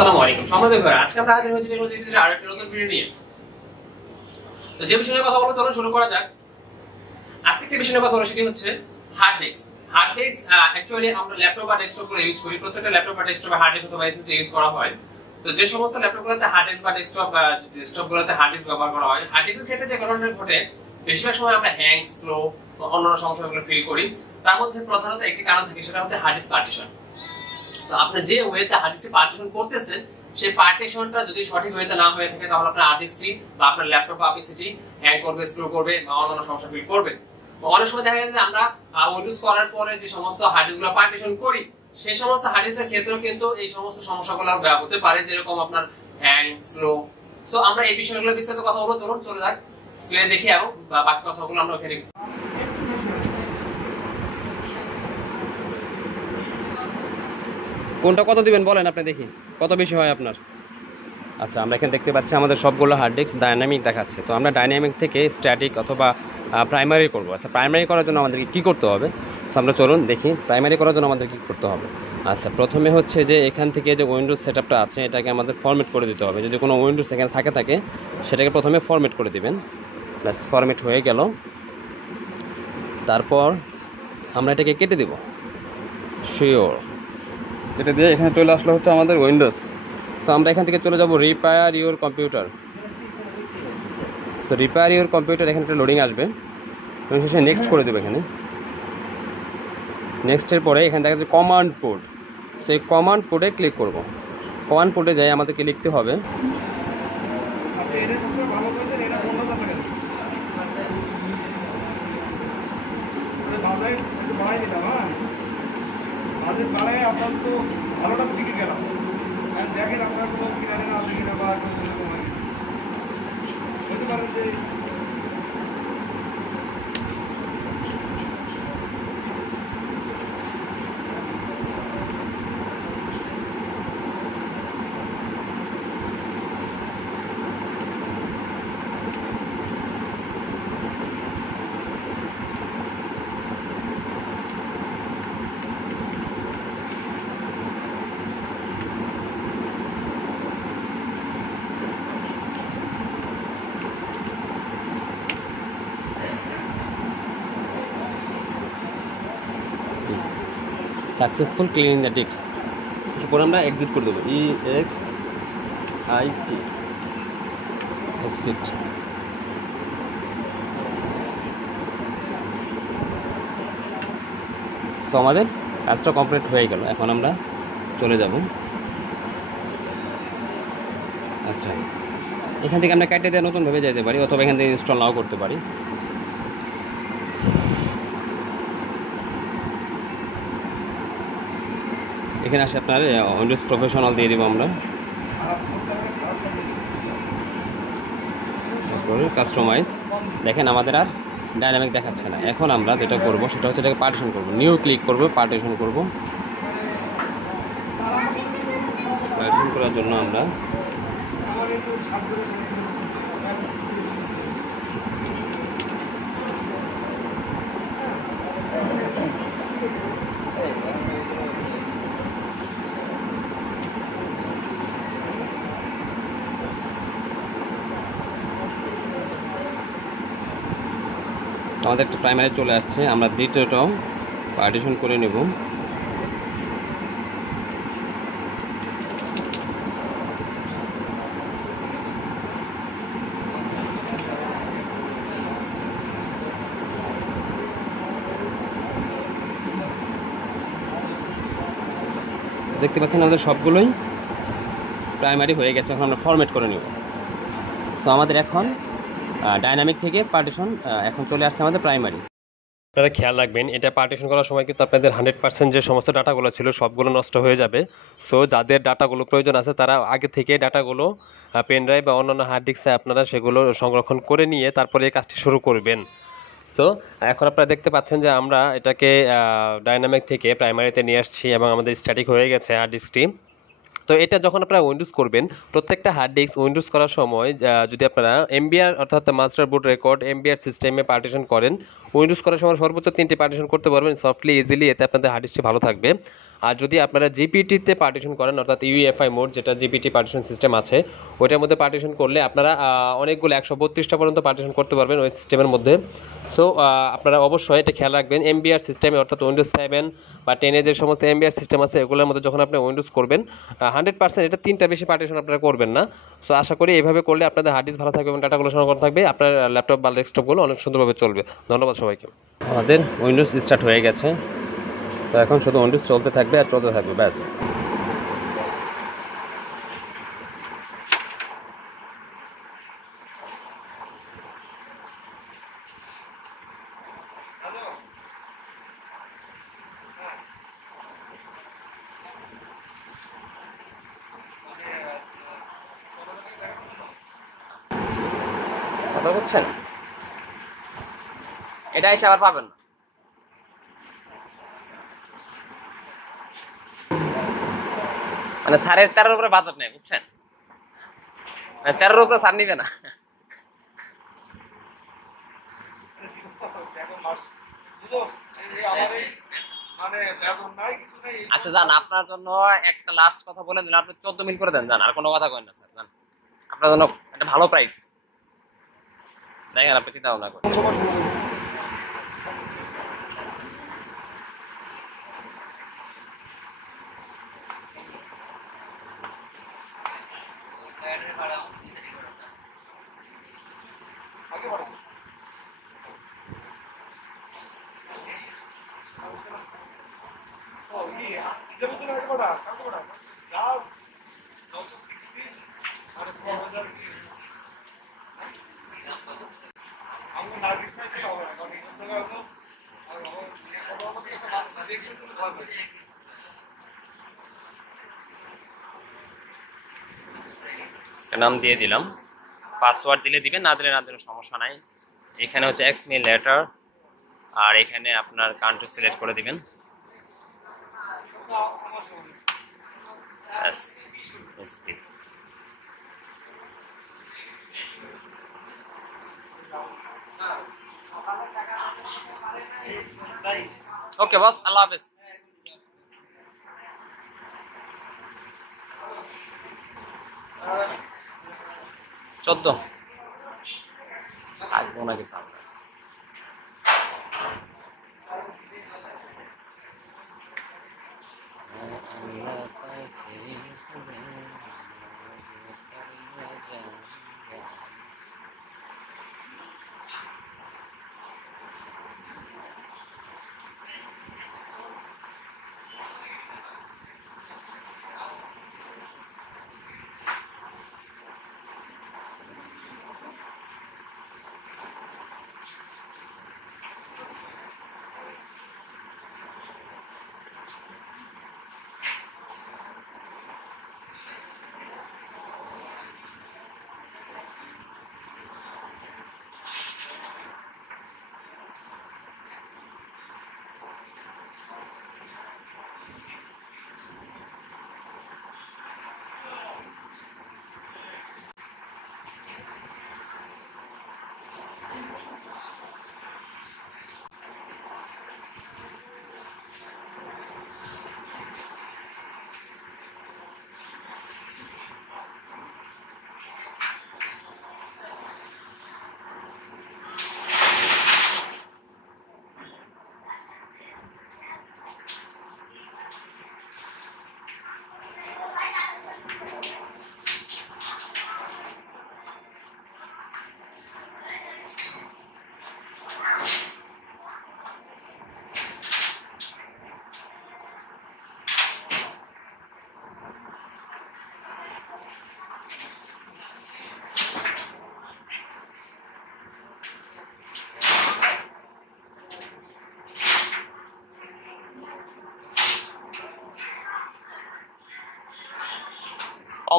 আসসালামু আলাইকুম সম্মানিত ভাইরা, আজকে আমরা হাজির হয়েছি টেকনোলজি EPZ এর আরেকটি নতুন ভিডিও নিয়ে। তো যে বিষয়ে কথা বলবো চলুন শুরু করা যাক। আজকে একটা বিষয়ে কথা বলবো, সেটি হচ্ছে hard disk. Hard disk actually আমরা ল্যাপটপ বা ডেস্কটপে ইউজ করি। প্রত্যেকটা ল্যাপটপ বা ডেস্কটপে হার্ড ডিস্ক অথবা এসএসডি ইউজ করা হয়। তো যে সমস্ত ল্যাপটপগুলোতে হার্ড ডিস্ক বা ডেস্কটপগুলোতে হার্ড ডিস্ক ব্যবহার করা হয়, হার্ড ডিস্কের ক্ষেত্রে যে ঘটনাটা ঘটে বেশিরভাগ সময় আমরা হ্যাং, স্লো বা অন্যান্য সমস্যাগুলো ফিল করি। তার মধ্যে প্রধানত একটি কারণ থাকে, সেটা হচ্ছে হার্ড ডিস্ক পার্টিশন। তো আপনি যে ওয়েতে হার্ড ডিস্কটি পার্টিশন করতেছেন, সেই পার্টিশনটা যদি সঠিক ওয়েতে না হয়ে থাকে, তাহলে আপনার হার্ড ডিস্কটি বা আপনার ল্যাপটপ বা পিসিটি হ্যাং করবে, স্লো করবে বা অন্যান্য সমস্যা ফিল করবে। অনেক সময় দেখা যায় যে আমরা উইন্ডোজ করার পরে যে সমস্ত হার্ড ডিস্কগুলো পার্টিশন করি, সেই সমস্ত হার্ড ডিস্কের ক্ষেত্রেও কিন্তু এই সমস্ত সমস্যাগুলো হতে পারে, যেরকম আপনার হ্যাং, স্লো। সো আমরা এই বিষয়গুলো বিস্তারিত কথা বলবো। চলুন চলে যাক স্ক্রিনে দেখি, এবং বাকি কথাগুলো আমরা ওখানে। কোনটা কত দিবেন বলেন, আপনি দেখি কত বেশি হয় আপনার। আচ্ছা, আমরা এখানে দেখতে পাচ্ছি আমাদের সবগুলো হার্ড ডিস্ক ডাইনামিক দেখাচ্ছে। তো আমরা ডাইনামিক থেকে স্ট্যাটিক অথবা প্রাইমারি করব। আচ্ছা, প্রাইমারি করার জন্য আমাদেরকে কী করতে হবে? তো আমরা চলুন দেখি প্রাইমারি করার জন্য আমাদের কী করতে হবে। আচ্ছা, প্রথমে হচ্ছে যে এখান থেকে যে উইন্ডোজ সেটআপটা আছে, এটাকে আমাদের ফরম্যাট করে দিতে হবে। যদি কোনো উইন্ডোজ এখানে থাকে সেটাকে প্রথমে ফরম্যাট করে দিবেন। ব্যাস, ফরম্যাট হয়ে গেল। তারপর আমরা এটাকে কেটে দেব। শিওর, এটা দিয়ে এখানে চলে আসলো হচ্ছে আমাদের উইন্ডোজ। সো আমরা এখান থেকে চলে যাব repair your computer. So repair your computer, এখানে একটা লোডিং আসবে, এবং শেষে নেক্সট করে দেবো। এখানে নেক্সটের পরে এখানে দেখা যাচ্ছে কমান্ড পোর্ট। সেই কমান্ড পোর্টে ক্লিক করব। কমান্ড পোর্টে যাই আমাদেরকে লিখতে হবে আপনার তো ভালোটা দিকে গেলাম, দেখেন আপনার কোনো কিনারে না আছে কিনা বা বলতে পারেন যে সাকসেসফুল ক্লিনিং দ্য ডিস্ক। এরপর আমরা এক্সিট করে দেবো, EXIT, এক্সিট। সো আমাদের কাজটা কমপ্লিট হয়ে গেল। এখন আমরা চলে যাব। আচ্ছা, এখান থেকে আমরা কাটে দিয়ে নতুনভাবে যেতে পারি, অথবা এখান থেকে ইনস্টল নাও করতে পারি। এখানে আসে আপনার উইন্ডোজ প্রফেশনাল দিয়ে দিব আমরা, কাস্টমাইজ। দেখেন আমাদের আর ডাইনামিক দেখাচ্ছে না। এখন আমরা যেটা করব সেটা হচ্ছে এটাকে পার্টিশন করব। নিউ ক্লিক করব, পার্টিশন করব। পার্টিশন করার জন্য আমরা আমাদের একটা প্রাইমারি চলে আসছে, আমরা দ্বিতীয়টাও পার্টিশন করে নেব। দেখতে পাচ্ছেন আমাদের সবগুলোই প্রাইমারি হয়ে গেছে। এখন আমরা ফরম্যাট করে নেব। সো আমাদের এখন ডাইনামিক থেকে পার্টিশন এখন চলে আসছে আমাদের প্রাইমারি। আপনারা খেয়াল রাখবেন, এটা পার্টিশন করার সময় কিন্তু আপনাদের 100% যে সমস্ত ডাটাগুলো ছিল সবগুলো নষ্ট হয়ে যাবে। সো যাদের ডাটাগুলো প্রয়োজন আছে তারা আগে থেকে ডাটাগুলো পেন ড্রাইভ বা অন্যান্য হার্ড ডিস্কে আপনারা সেগুলো সংরক্ষণ করে নিয়ে তারপরে এই কাজটি শুরু করবেন। সো এখন আপনারা দেখতে পাচ্ছেন যে আমরা এটাকে ডাইনামিক থেকে প্রাইমারিতে নিয়ে আসছি, এবং আমাদের স্ট্যাটিক হয়ে গেছে হার্ড ডিস্কটি। তো এটা যখন আপনারা উইন্ডোজ করবেন, প্রত্যেকটা হার্ড ডিস্ক উইন্ডোজ করার সময় যদি আপনারা এমবিআর অর্থাৎ মাদারবোর্ড রেকর্ড এমবিআর সিস্টেমে পার্টিশন করেন, উইন্ডোজ করার সময় সর্বোচ্চ 3টি পার্টিশন করতে পারবেন সফটলি ইজিলি। এতে আপনাদের হার্ড ডিস্কটি ভালো থাকবে। আর যদি আপনারা জিপিটিতে পার্টিশন করেন, অর্থাৎ ইউএফআই মোড যেটা জিপিটি পার্টিশন সিস্টেম আছে, ওইটার মধ্যে পার্টিশন করলে আপনারা অনেকগুলো 132টা পর্যন্ত পার্টিশন করতে পারবেন ওই সিস্টেমের মধ্যে। সো আপনারা অবশ্যই এটা খেয়াল রাখবেন, এমবিআর সিস্টেমে অর্থাৎ উইন্ডোজ 7 বা 10 যে সমস্ত এমবিআর সিস্টেম আছে এগুলোর মধ্যে যখন আপনি উইন্ডোজ করবেন 100% এটা 3টা বেশি পার্টিশন আপনারা করবেন না। সো আশা করি এইভাবে করলে আপনাদের হার্ড ডিস্ক ভালো থাকবে এবং ডাটাগুলো সংরক্ষণ থাকবে, আপনার ল্যাপটপ বা ডেস্কটপগুলো অনেক সুন্দরভাবে চলবে। ধন্যবাদ সবাইকে। আমাদের উইন্ডোজ স্টার্ট হয়ে গেছে, তো এখন শুধু উইন্ডোজ চলতে থাকবে আর চলতে থাকবে, ব্যাস। কথা বলছেন, এটা এসে আবার পাবেন না। মানে 13.5 উপরে বাজেট নেই, বুঝছেন? মানে 13 উপরে ছাড় নিবে না। আচ্ছা জান, আপনার জন্য একটা লাস্ট কথা বলে দিন, আপনি 14 মিনিট করে দেন, জান আর কোনো কথা করেন না স্যার, জান আপনার জন্য একটা ভালো প্রাইস দেখেন, আপনি চিন্তা ভাবনা করেন। নাম দিয়ে দিলাম, পাসওয়ার্ড দিলে দিবেন, না দিলে না দিলে সমস্যা নাই। এখানে হচ্ছে এক্সমেল লেটার, আর এখানে আপনার কান্ট্রি সিলেক্ট করে দিবেন। ওকে বস, আল্লাহ হাফেজ। চোদ্দ আসবো নাকি সামনে?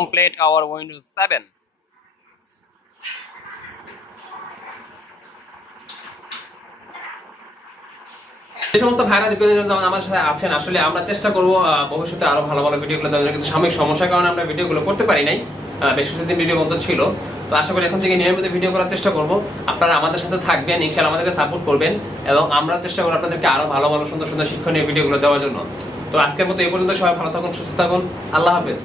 Complete our Windows 7. এই সমস্ত ভাইরা যেমন আমার সাথে আছেন, আসলে আমরা চেষ্টা করব ভবিষ্যতে আরো ভালো ভালো ভিডিওগুলো দেওয়ার জন্য, কিন্তু সাময়িক সমস্যার কারণে আমরা ভিডিওগুলো করতে পারি নাই, বেশ কিছুদিন ভিডিও বন্ধ ছিল। তো আশা করি এখন থেকে নিয়মিত ভিডিও করার চেষ্টা করব। আপনারা আমাদের সাথে থাকবেন, ইনশাআল্লাহ আমাদেরকে সাপোর্ট করবেন, এবং আমরা চেষ্টা করব আপনাদেরকে আরো ভালো ভালো সুন্দর সুন্দর শিক্ষণীয় ভিডিওগুলো দেওয়ার জন্য। তো আজকের মতো এই পর্যন্ত, সবাই ভালো থাকুন, সুস্থ থাকুন, আল্লাহ হাফেজ।